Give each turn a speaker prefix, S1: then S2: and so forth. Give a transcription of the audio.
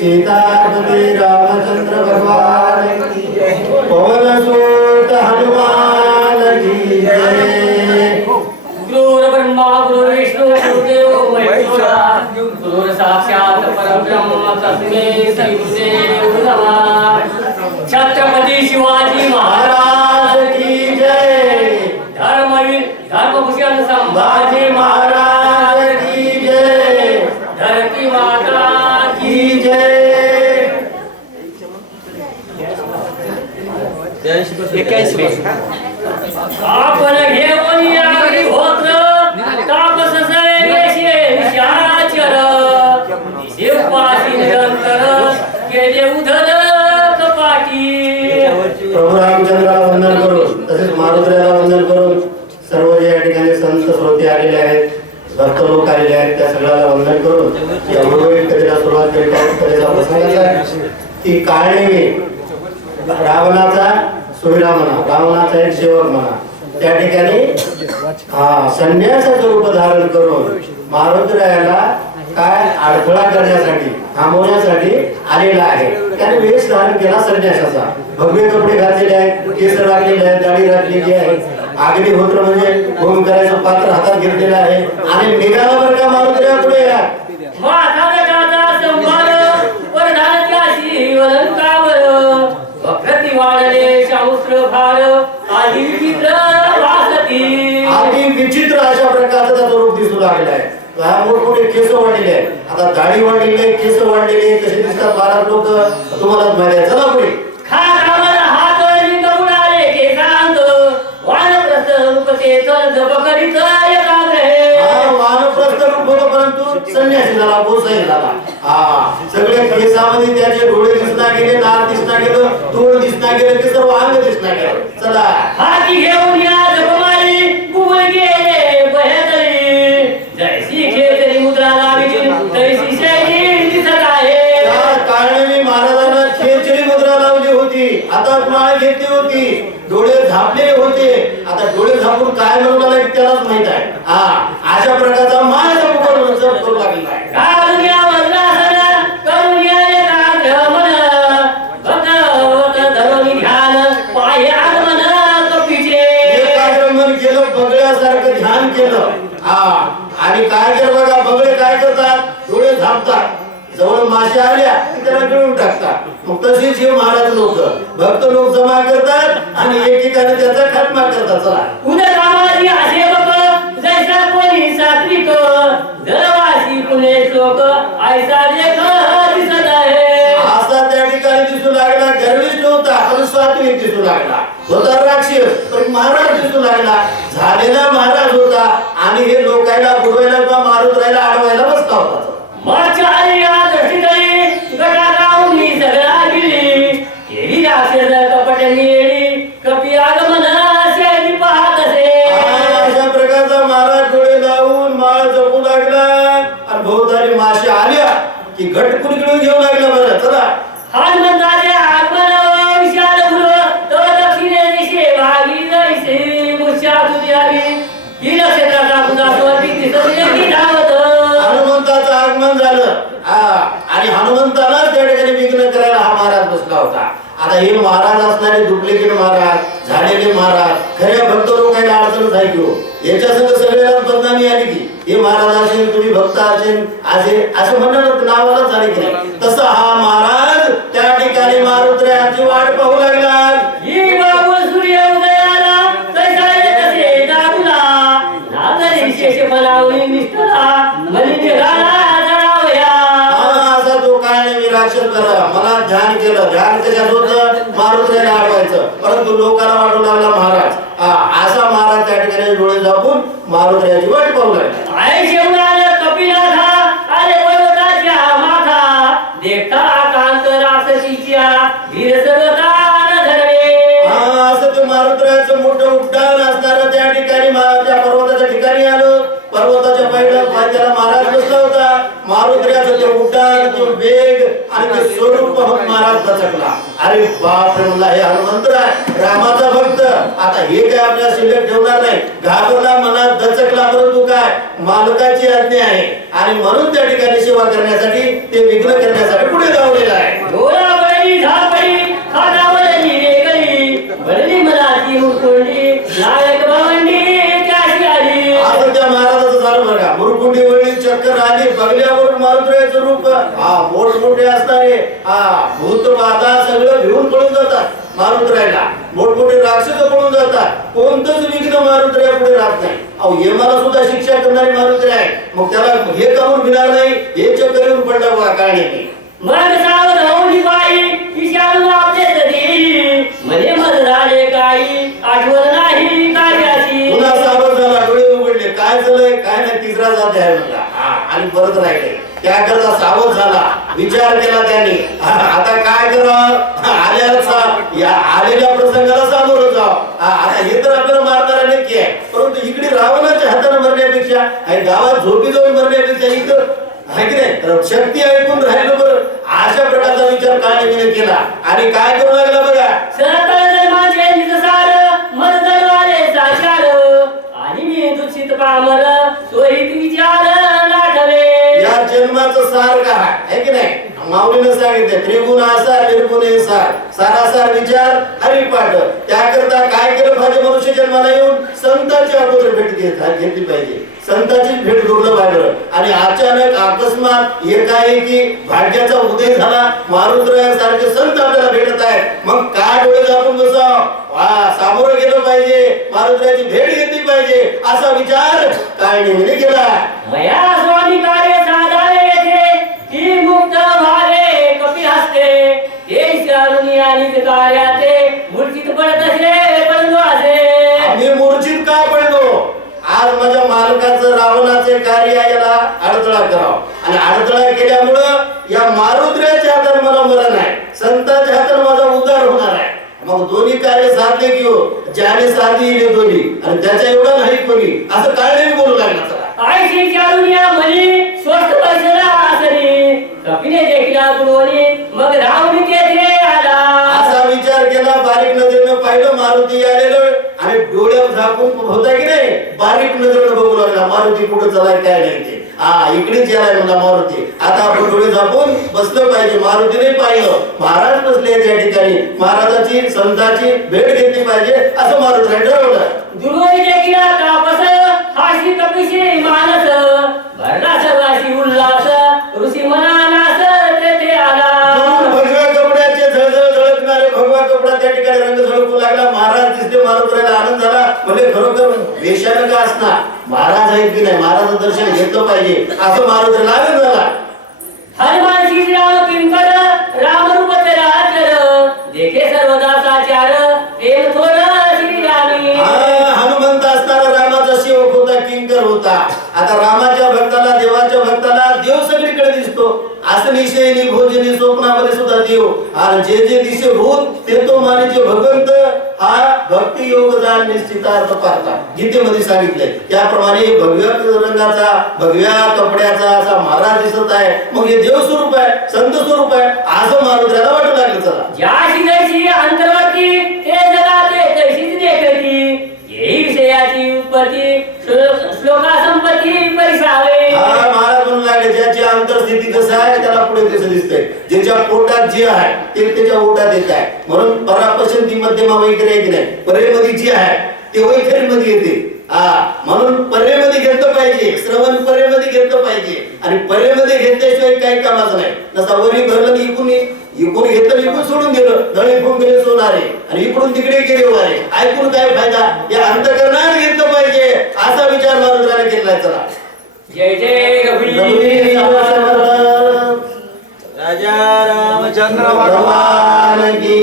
S1: सीतापति रामचंद्र भगवान की पवन सुत हनुमान की जय
S2: गुरुर ब्रह्मा गुरु गुरुर्विष्णू गुरुदेव महेश्वरा गुरुर साक्षात परब्रह्म तस्मै श्री गुरुदेव नमः छत्रपति शिवाजी महाराज
S1: की जय
S2: धर्मवीर धर्मभूषण संभाजी आपण घेऊन या होत्र तापस सैन्यशे विषाचर शिवपाशी निरंतर केले उधर कपाटी.
S1: प्रभू रामचंद्राला वंदन करून तसेच मारुतीला वंदन करून सर्व जे या ठिकाणी संत श्रोते आलेले आहेत भक्त लोक आलेले आहेत त्या सगळ्याला वंदन करून या गुरुवेद कथेला सुरुवात करीत. आहोत कथेचा प्रसंग असा आहे की काळनेमी रावणाचा सुविधा म्हणा रावणाचा एक सेवक म्हणा. त्या ठिकाणी हा संन्यासाचं रूप धारण करून मारुतरायाला काय अडथळा करण्यासाठी थांबवण्यासाठी आलेला आहे. त्याने वेश धारण केला संन्यासाचा. भगवे कपडे घातलेले आहेत केस राखलेले आहेत दाढी राखलेली आहे. अग्निहोत्र म्हणजे होम करायचं पात्र हातात घेतलेलं आहे. आणि निघाला बरं का मारुतीराया पुढे? हो, दिसू लागलेला आहे मोठमोठे केस वाढलेले आहेत आता दाढी वाढलेली आहे केस वाढलेले कसे दिसतात बारा लोक. तुम्हाला माहिती आहे. चला पुढे संन्यासी झाला हा सगळे केसामध्ये त्याचे डोळे दिसना गेले नाक दिसना गेलं तोंड दिसना गेलं ते सर्व अंग दिसना गेलं. चला.
S2: हाती घेऊन या
S1: माहीत आहे. हा अशा प्रकारचा जप करून जप करू लागलेला आहे.
S2: ध्यान,
S1: केलं बगड्यासारखं ध्यान केलं. हा आणि काय केलं बघा बगडे काय करतात? डोळे झापतात. जवळ माश्या आल्या की त्याला गिळून टाकतात. मग तसेच हे महाराज लोक. भक्त लोक जमा करतात आणि एकेकाने त्याचा खात्मा करतात. चला.
S2: जैसा कोणी सात्विक. जरवासी पुणे श्लोक, ऐसा लेख दिसत आहे.
S1: असा त्या ठिकाणी दिसू लागला गर्विष्ठ होता पण सात्विक दिसू लागला होता राक्षस पण महाराज दिसू लागला झालेला महाराज होता आणि हे लोकायला बुडवायला किंवा मारून राहायला अडवायला बसला होता
S2: मागच्या आली
S1: की घट कुणकडून घेऊ लागला बरं नावाला झाले की नाही. तसं हा महाराज त्या ठिकाणी मारुत्र्याची वाट पाहू लागला.
S2: ही बाबू सूर्य उदयाला जळावया
S1: असा तो काय करा मला ध्यान केलं. ध्यान त्याच्यात होतं मारुतीला अडवायचं परंतु लोकांना वाटू लागला महाराज हा, असा महाराज त्या ठिकाणी डोळे झापून मारुतीची वाट पाहू लागला. हे काय आपल्याला शिल्लक ठेवणार नाही? घाबरला मनात दचकला परंतु काय? मालकाची आज्ञा आहे. आणि म्हणून त्या ठिकाणी सेवा करण्यासाठी ते विघ्न करण्यासाठी पुढे धावलेला आहे. त्या महाराजाचं झालं बरं का? मुरकुंडी वळली चक्कर आली बगल्यावर मारुत्राचं रूप. हा मोठमोठे असणारे हा भूत बाधा सगळं घेऊन पळून जातात. मारुत्रायला. मोठमोठे राक्षस पळून जातात. कोणतंच विघ्न मारुत्र्या पुढे राहत नाही. अहो यमाला सुद्धा शिक्षा करणारी मारुत्री आहे. मग त्याला हे कामून भिणार नाही? हे चक्कर येऊन पडलं बघा कहाणी
S2: मग सावध होऊन बाई विचारू आपले तरी म्हणे मत झाले काही आठवण नाही कार्याची
S1: पुन्हा सावध झाला डोळे उघडले. काय झालंय? काय नाही तिसरा जात आहे म्हणला. हा, आणि परत राहिले. त्याकरता सावध झाला. विचार केला त्यांनी. हा, आता काय करावं? आल्याला सा- या आलेल्या प्रसंगाला सामोरं जाव. आता हे तर आपल्याला मारणारा नक्की आहे. परंतु इकडे रावणाच्या हाताने मरण्यापेक्षा आणि गावात झोपी जाऊन मरण्यापेक्षा इथं आहे की नाही? शक्ती ऐकून राहिलं बरं. अशा प्रकारचा विचार काय केला. आणि काय करून माऊलीनं सांगितले त्रिगुण असा निर्गुण हे सार सारासार विचार हरिपाठ. त्याकरता काय केलं पाहिजे मनुष्य जन्माला येऊन? संतांची अगोदर भेट घेत घेतली पाहिजे. संतांची भेट दुर्लभ आहे आणि अचानक अकस्मात एकाएकी भाग्याचा उदय झाला. मारुद्रयासारखे संत आपल्याला भेटत आहेत. मग काय डोळे झाकून बसाव वा सामोरं गेलं पाहिजे. मारुद्राची भेट घेतली पाहिजे. असा विचार काय नेहमी केला?
S2: कार्याचे मूर्तीत पडत असे पडलो असे.
S1: आम्ही मूर्छित का पडलो आज माझ्या मालकाचं रावणाचे कार्य याला अडथळा करावा. आणि अडथळा केल्यामुळं या मारुद्र्याच्या हातात मला मरण आहे. संतांच्या हातात माझा उद्धार होणार आहे. मग दोन्ही कार्य साधले की हो ज्याने साधली हे दोन्ही. आणि त्याच्या एवढा नाही कोणी. असं काळजी बोलू लागला चला.
S2: आयशी चारुनिया म्हणी स्वस्त पैसला असली कपिने देखील गुरुवणी मग रावणी
S1: असा विचार बारीक नजरेनं पाहिलं मारुती आलेलं. आणि डोळ्यात झाकून होता की नाही? बारीक नजरेनं बघू लागला मारुती कुठं चालाय काय नाही ते. हा इकडेच यायला म्हणला मारुती. आता आपण डोळे झाकून बसलं पाहिजे. मारुतीने पाहिलं. महाराज बसले त्या ठिकाणी. महाराजाची संतांची भेट घेतली पाहिजे असं मारुतीने ठरवलं. दुर्गा महाराज दिसले मारुतीला आनंद झाला. म्हणजे खरोखर वेशानं का असणार? महाराज आहेत की नाही? महाराजाचं दर्शन घेतलं पाहिजे. असं मारुतीला आनंद झाला
S2: हनुमान श्रीराम किंकर राम रूप देखे सर्वदा साचार प्रेम थोर श्रीरामी.
S1: हनुमंत असताना रामाचा सेवक होता किंकर होता. आता रामाच्या भक्ताला देवाच्या भक्ताला देव सगळीकडे दिसतो. असं निश्चयनी भोजनी स्वप्नामध्ये सुद्धा देव. आणि जे जे दिसे भूत ते तो मानिचे भगवंत हा भक्ती योगदा निश्चितार्थ पाहता गीतेमध्ये सांगितले त्याप्रमाणे भगव्या रंगाचा भगव्या कपड्याचा असा महाराज दिसत आहे. मग हे देव स्वरूप आहे संत स्वरूप आहे. असं मारुद्राला वाटू लागलं चला.
S2: ज्याशी शिकायची अंतर्वर्ती ते जगाते तशीच देखती येही विषयाची उत्पत्ती श्लोका संपत्ती
S1: परिस्थिती अंतरस्थिती कसं आहे त्याला पुढे कसं दिसतंय. ज्याच्या पोटात जे आहे ते त्याच्या ओटात येत आहे. म्हणून परापसंती मध्यमा वगैरे आहे की नाही? परेमध्ये जी आहे ते वैखरीमध्ये येते. हा म्हणून परेमध्ये घेतलं पाहिजे. श्रवण परेमध्ये घेतलं पाहिजे. आणि परेमध्ये घेतल्याशिवाय काही कामाचं नाही. जसा वरी भरलं आणि इकून इकून घेतलं इकून सोडून दिलं. नळे इकून गेले सोनारे. आणि इकडून तिकडे गेले वारे. ऐकून काय फायदा? या अंतकरणात घेतलं पाहिजे. असा विचार महाराजांनी केला चला.
S2: जय जय रघुवीर
S3: राजा रामचंद्र
S1: भगवान की